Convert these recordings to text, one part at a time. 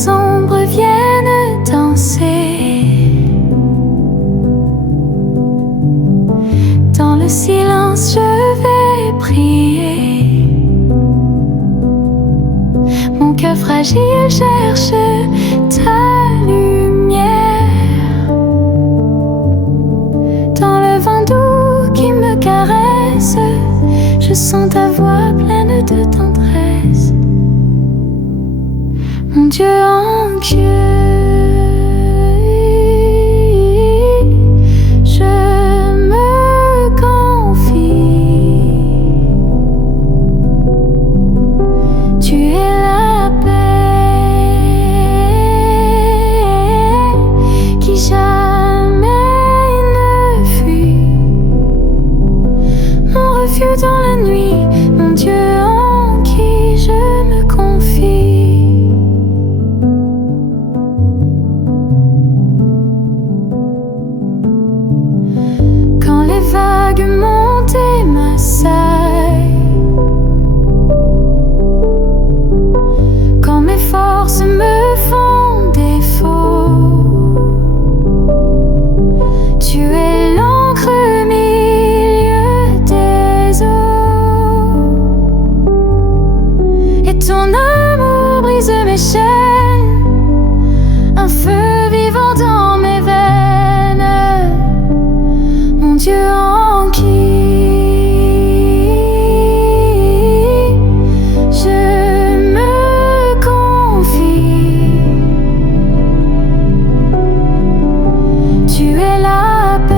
les ombres viennent danser. Dans le silence je vais prier. Mon cœur fragile cherche ta lumière. Dans le vent doux qui me caresse, je sens ta voix pleine de tendresse. Mon Dieu anxieux, je me confie. Tu es la paix qui jamais ne fuit. Mon refuge dans la nuit, mon Dieu en qui je me confie. Quand les vagues montent et m'assaillent, quand mes forces me font défaut, tu es l'encre au milieu des eaux, et ton amour brise mes chaînes, un feu vivant dans mes veines. Mon Dieu en qui je me confie. Tu es la paix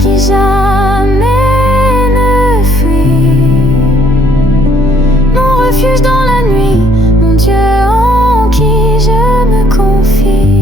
qui jamais ne fuit. Mon refuge dans la nuit, mon Dieu en qui je me confie.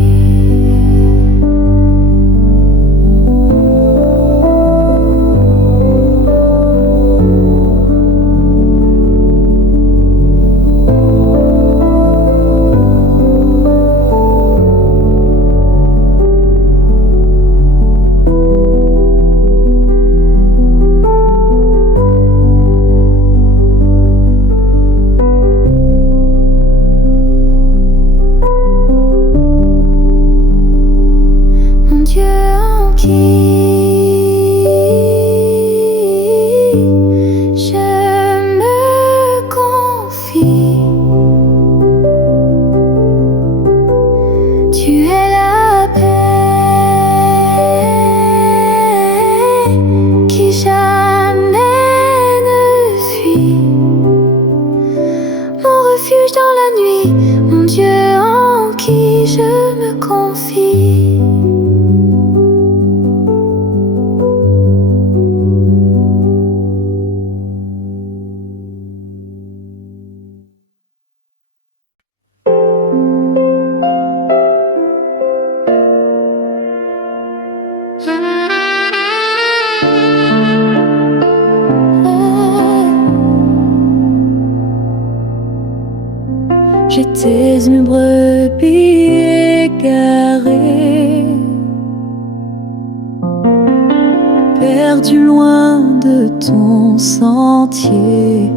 Mon Dieu en qui je me confie. Tu es la paix qui jamais ne fuit. Mon refuge dans la nuit, mon Dieu en qui je me confie. J'étais une brebis égarée, perdue loin de ton sentier.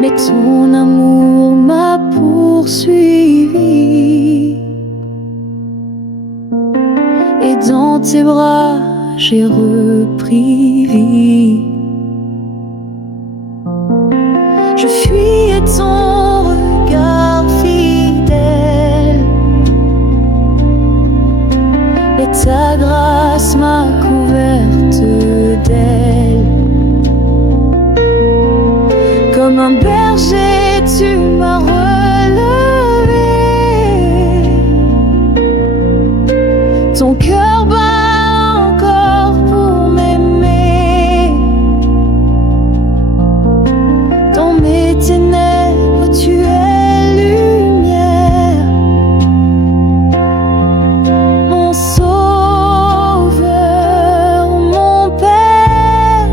Mais ton amour m'a poursuivi, et dans tes bras j'ai repris vie. Je fuyais ton regard fidèle, et ta grâce m'a couverte d'ailes. Comme un berger, tu m'as relevé. Ton cœur bat encore pour m'aimer. Dans mes ténèbres, tu es lumière. Mon sauveur, mon Père,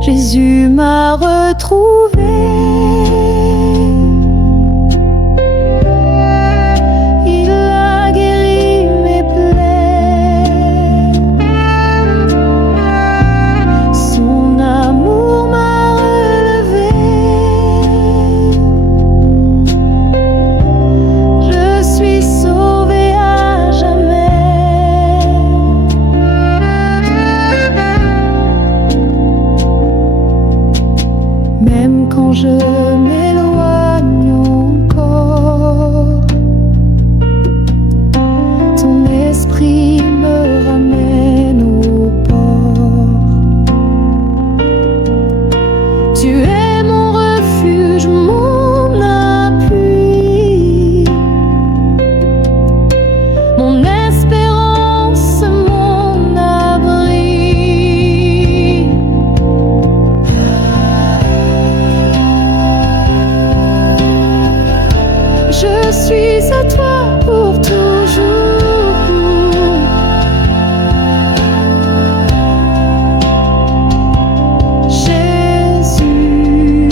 Jésus m'a retrouvé. Il a guéri mes plaies. suis à toi pour toujours. Jésus,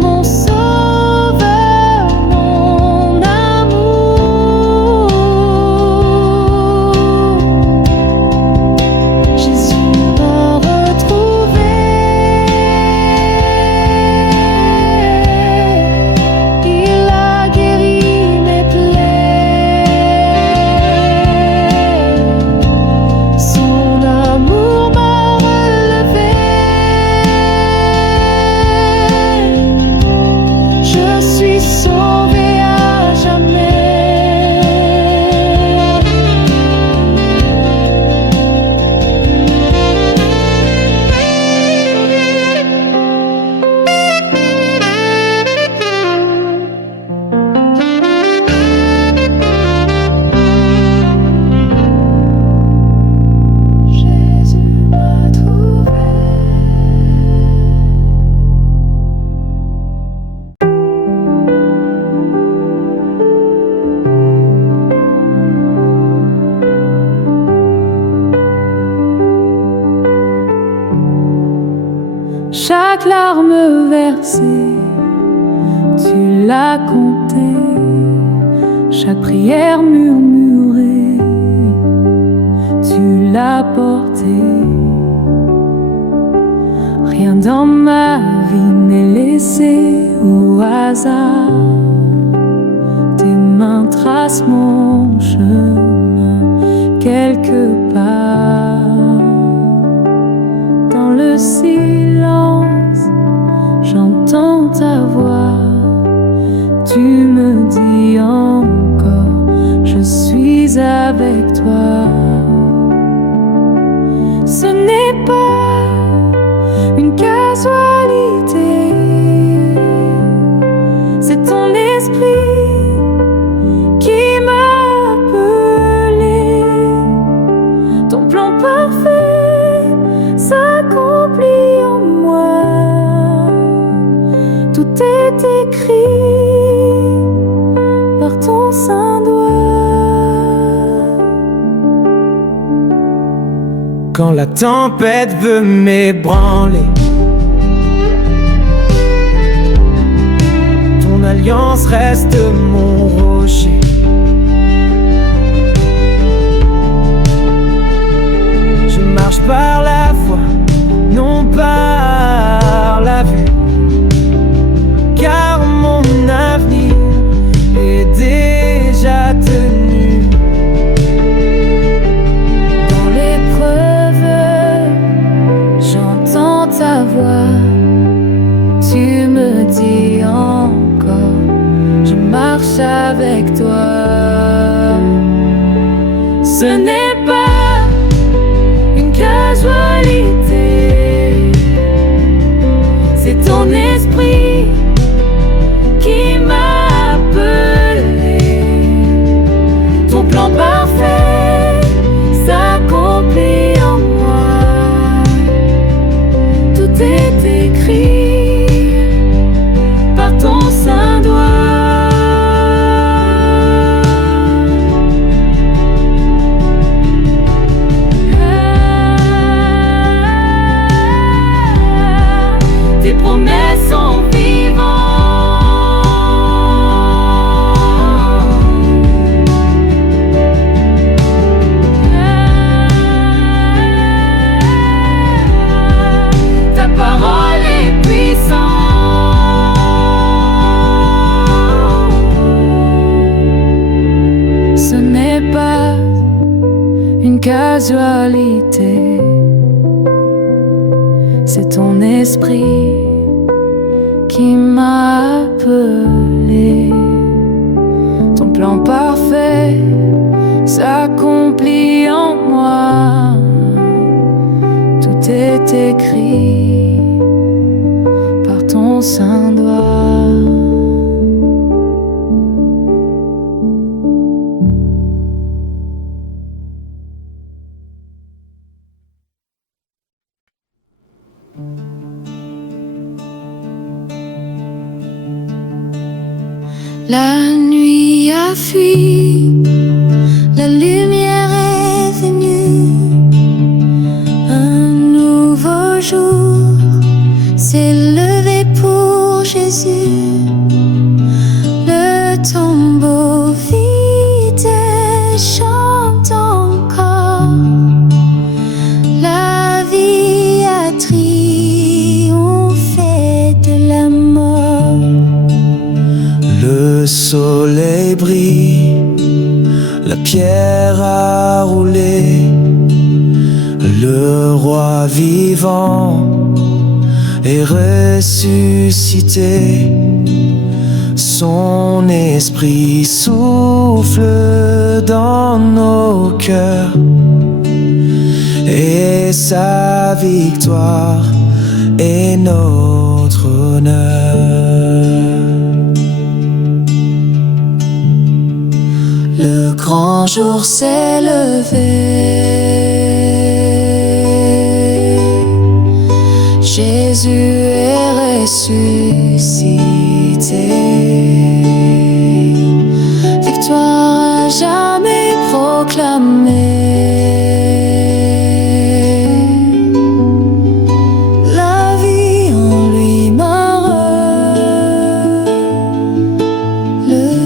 mon sauveur, mon amour. Jésus m'a retrouvé. Il a guéri mes plaies. Son amour m'a relevé. Je suis sauvé à jamais. Jésus m'a trouvé. Chaque larme versée, tu l'as comptée. Chaque prière murmurée, tu l'as portée. Rien dans ma vie n'est laissé au hasard. Tes mains tracent mon chemin quelque part. Dans le silence, j'entends ta voix. Tu me dis encore, je suis avec toi. Ce n'est pas une casualité, c'est ton esprit qui m'a appelé. Ton plan parfait s'accomplit en moi. Tout est écrit par ton saint doigt. Quand la tempête veut m'ébranler, ton alliance reste mon rocher. Je marche par la foi, non par la vue, car mon avenir est déjà tenu. Dans l'épreuve, j'entends ta voix. Tu me dis encore, je marche avec toi. Ce n'est pas une casualité, c'est ton esprit qui m'a appelé. Ton plan parfait s'accomplit en moi. Tout est écrit par ton saint doigt. Tes promesses sont vivantes. Ta parole est puissante. Ce n'est pas une casualité, c'est ton esprit qui m'a appelé. Ton plan parfait s'accomplit en moi. Tout est écrit par ton saint doigt. La nuit a fui, la lumière est venue, un nouveau jour s'est levé pour Jésus. Le tombeau vide chante encore, la vie a triomphé de la mort. Le soleil brille, la pierre a roulé, le roi vivant est ressuscité. Son esprit souffle dans nos cœurs et sa victoire est notre honneur. Le grand jour s'est levé, Jésus est ressuscité. Victoire à jamais proclamée. La vie en lui m'a relevé.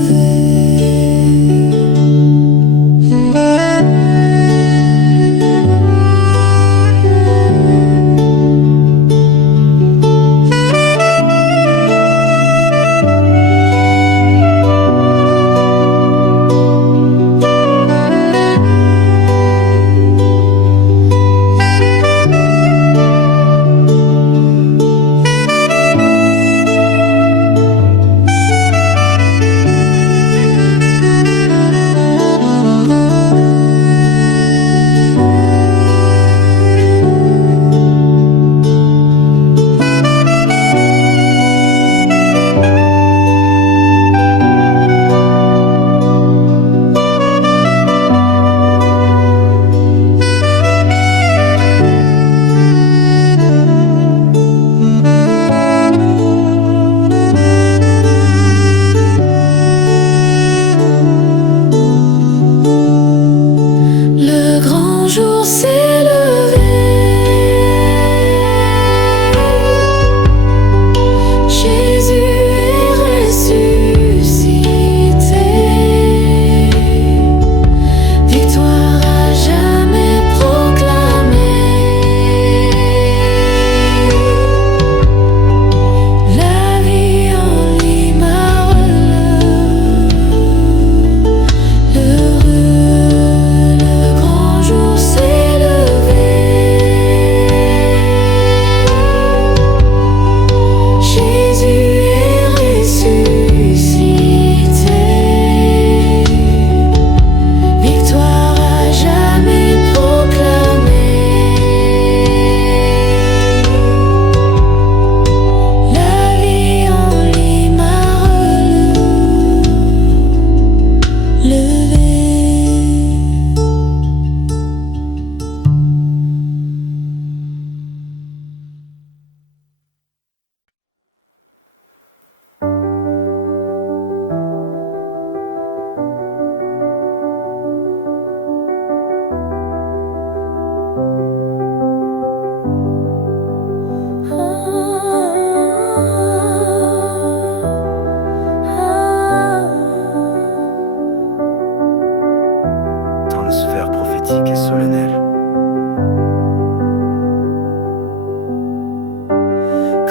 Et solennel.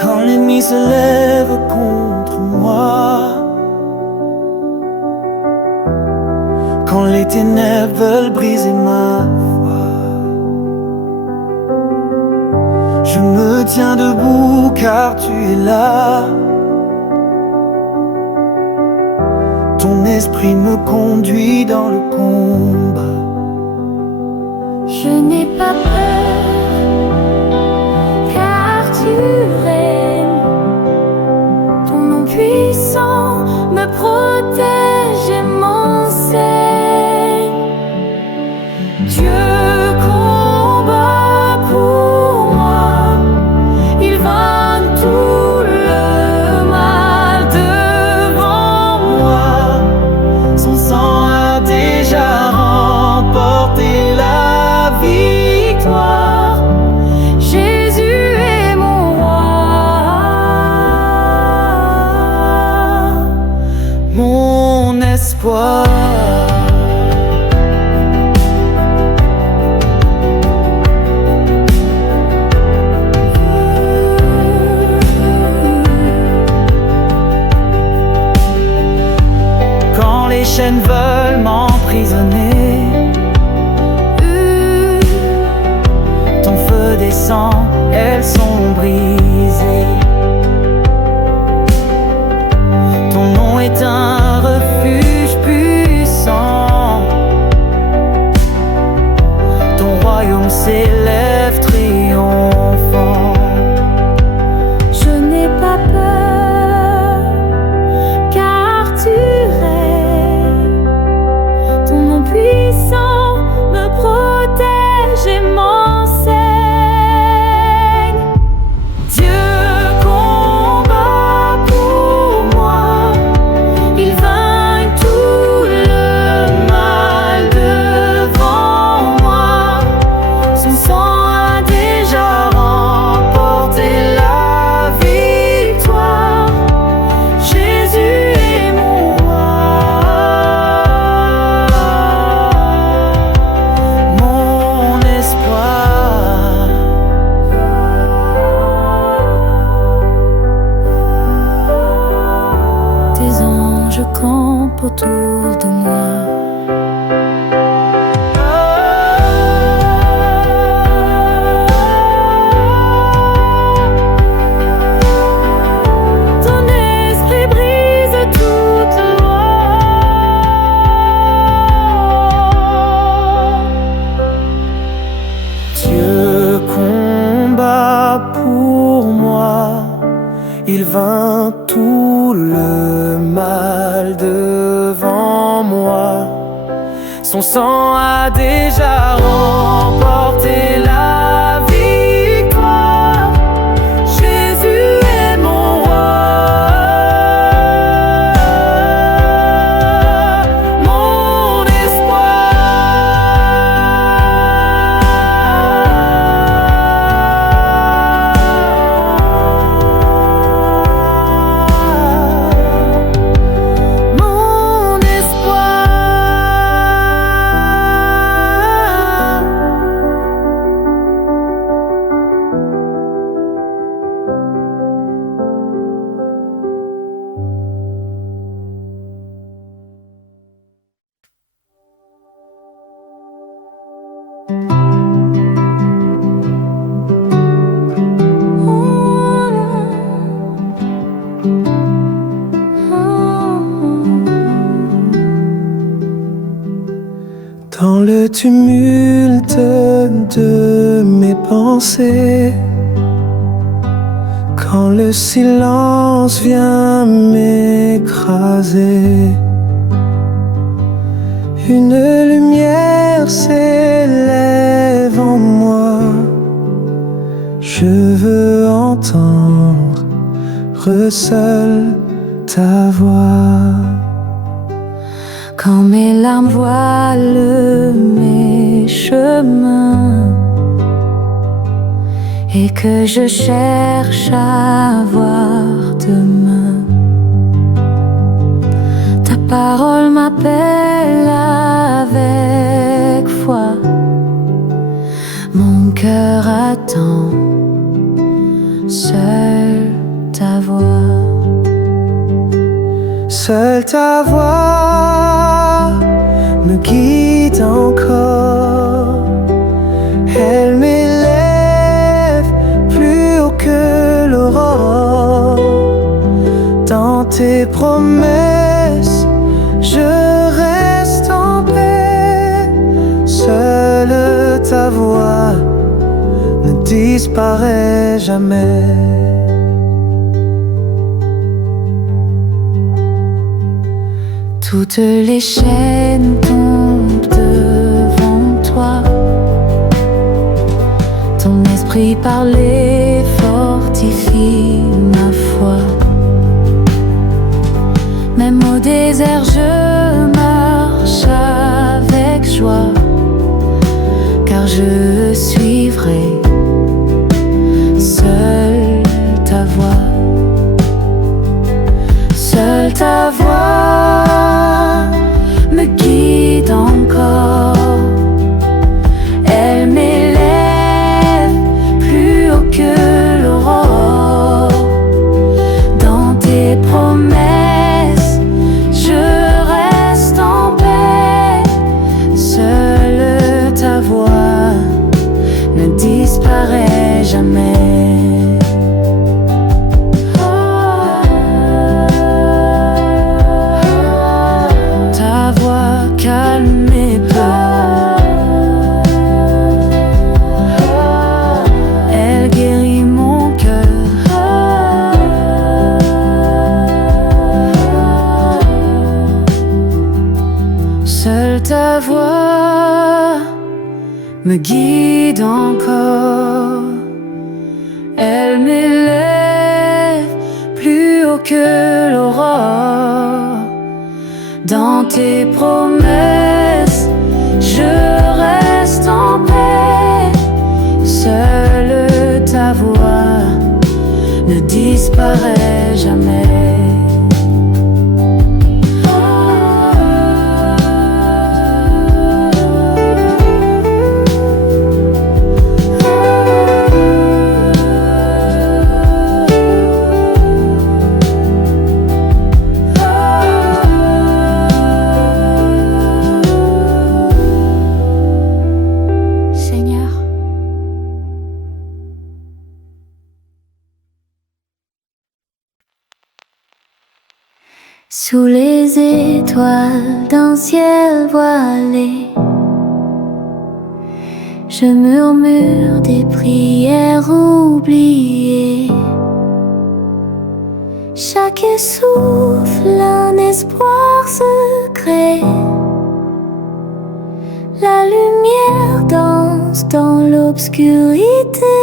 Quand l'ennemi se lève contre moi, quand les ténèbres veulent briser ma foi, je me tiens debout car tu es là. Ton esprit me conduit dans le combat. Je n'ai pas peur, car tu règnes. Ton nom puissant me protège et m'enseigne. Dieu combat pour moi, il vainc tout le mal devant moi. espoir. Quand les chaînes veulent m'emprisonner, ton feu descend, elles sont brisées. Ton nom est un refuge puissant, ton royaume s'élève triomphant. Je n'ai pas peur, car tu règnes. Ton nom puissant me protège et m'enseigne. Dieu combat pour moi, il vainc tout le mal devant moi. Son sang a déjà remporté la victoire. Jésus est mon roi, Mon espoir. tes anges campent autour de moi. Ton esprit brise toute loi. Dieu combat pour moi, il vainc tout le mal devant moi. Son sang a déjà remporté la victoire. Jésus est mon roi, mon espoir. Mon espoir. Dans le tumulte de mes pensées, quand le silence vient m'écraser, une lumière s'élève en moi. Je veux entendre seule ta voix. Quand mes larmes voilent mes chemins et que je cherche à voir demain, ta parole m'appelle avec foi. Mon cœur attend seule ta voix. Seule ta voix me guide encore. Elle m'élève plus haut que l'aurore. Dans tes promesses, je reste en paix. Seule ta voix ne disparaît jamais. Toutes les chaînes tombent devant toi. Ton esprit par les fortifie ma foi. Même au désert je marche avec joie, car je suivrai seule ta voix. Seule ta voix ta voix me guide encore. Elle m'élève plus haut que l'aurore. Dans tes promesses, je reste en paix. Seule ta voix ne disparaît jamais. Sous les étoiles d'un ciel voilé, je murmure des prières oubliées. Chaque souffle un espoir secret. La lumière danse dans l'obscurité.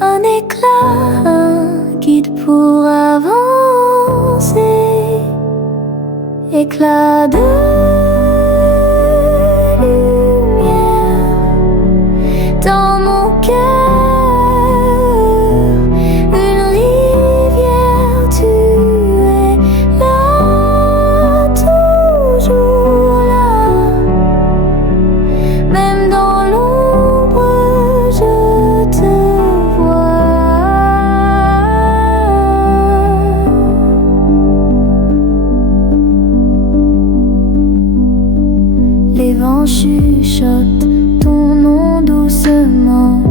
Un éclat, un guide pour avancer. Éclat de lumière dans mon cœur. Une rivière, tu es là, toujours là. Même dans l'ombre, je te vois. Les vents chuchotent ton nom doucement.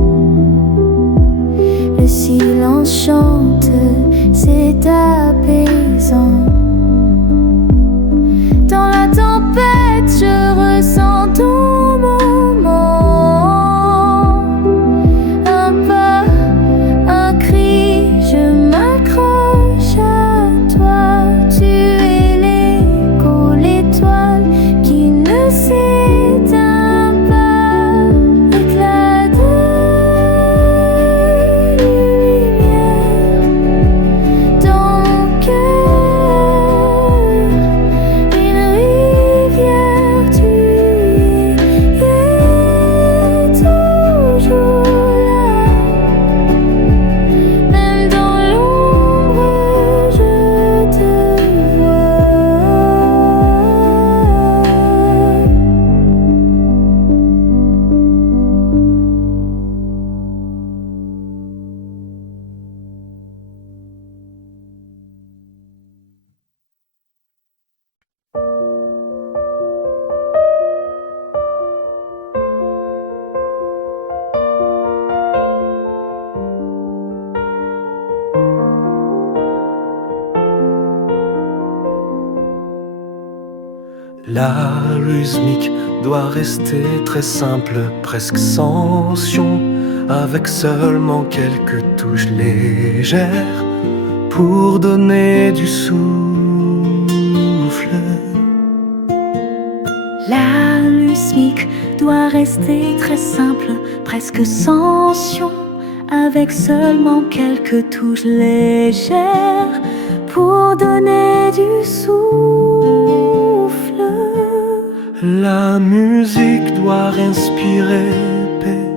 Le silence chante, c'est apaisant. Dans la tempête, je ressens ton moment. Un pas, un cri, je m'accroche à toi. Tu es l'écho, l'étoile qui ne s'éteint pas. Éclat de lumière dans mon cœur. Une rivière, tu es toujours là. Même dans l'ombre, je te vois. La rythmique doit rester très simple, presque sans son, avec seulement quelques touches légères pour donner du souffle. La rythmique doit rester très simple, presque sans son, avec seulement quelques touches légères pour donner du souffle. La musique doit inspirer paix,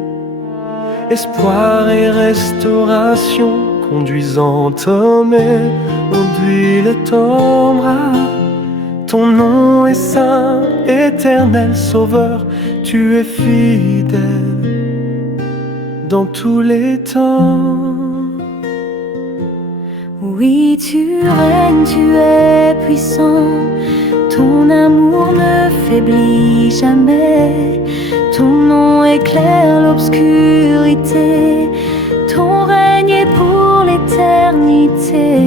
espoir et restauration, conduisant homme et conduit ton bras. Ton nom est saint, éternel sauveur, tu es fidèle dans tous les temps. Oui, tu règnes, tu es puissant. Ton amour ne faiblit jamais. Ton nom éclaire l'obscurité. Ton règne est pour l'éternité.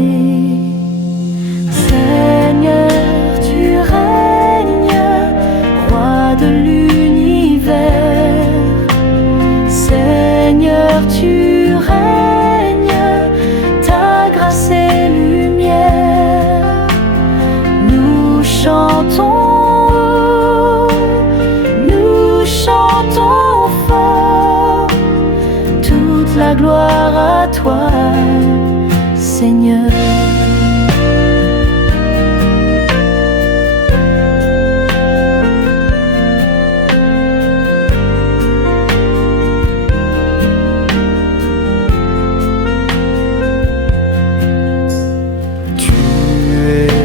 Seigneur, tu règnes, roi de l'univers. Seigneur, tu règnes, ta grâce et lumière. Nous chantons toi, Seigneur.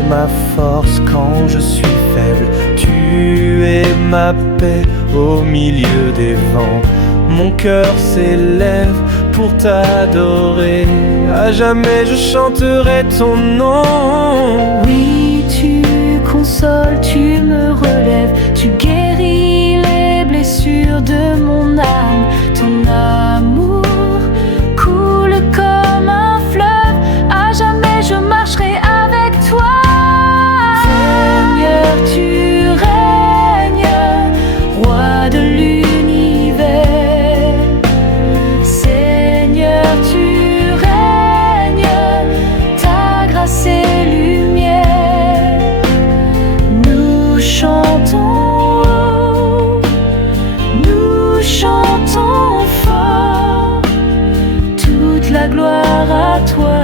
Ma force quand je suis faible, tu es ma paix au milieu des vents. Mon cœur s'élève pour t'adorer, à jamais je chanterai ton nom. Oui, tu consoles, tu me relèves, tu guéris les blessures de mon âme. Ton amour coule comme un fleuve, à jamais je marcherai avec toi. Seigneur, tu règnes, roi de l'univers. Seigneur, tu règnes, ta grâce et lumière. Nous chantons fort, toute la gloire à toi,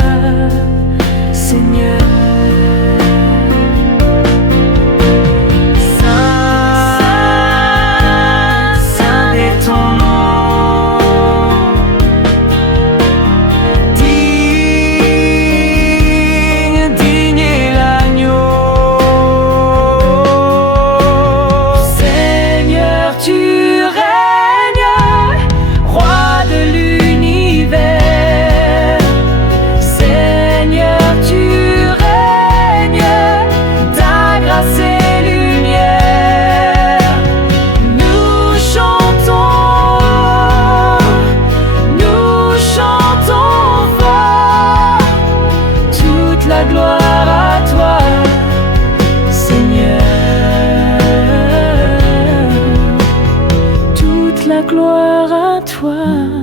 Seigneur. La gloire à toi, Seigneur. Toute la gloire à toi.